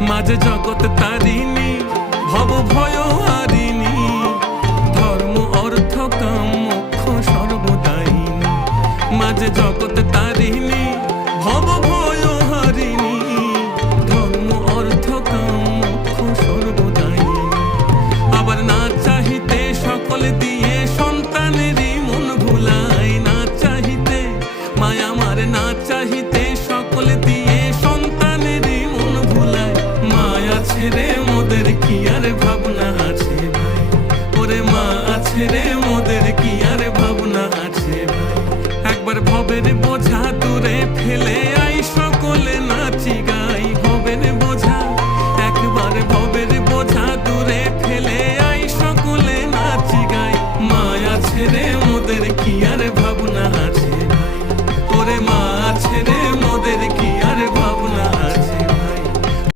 মাঝে জগৎ তারিণী ভব ভয় হারিণী, ধর্ম অর্থ কাম মোক্ষ সর্বদায়িনী। মাঝে জগৎ তারিণী ভব ভয় হারিণী, ধর্ম অর্থ কাম মোক্ষ সর্বদায়িনী। আবার না চাহিতে সকল দিয়ে সন্তানেরই মন ভুলায়, না চাহিতে মায়া আমার না চাহিতে সকল দিয়ে সন্তানেরই মন ভুলায়। মায়া ছেড়ে মোদের কি আর ভাব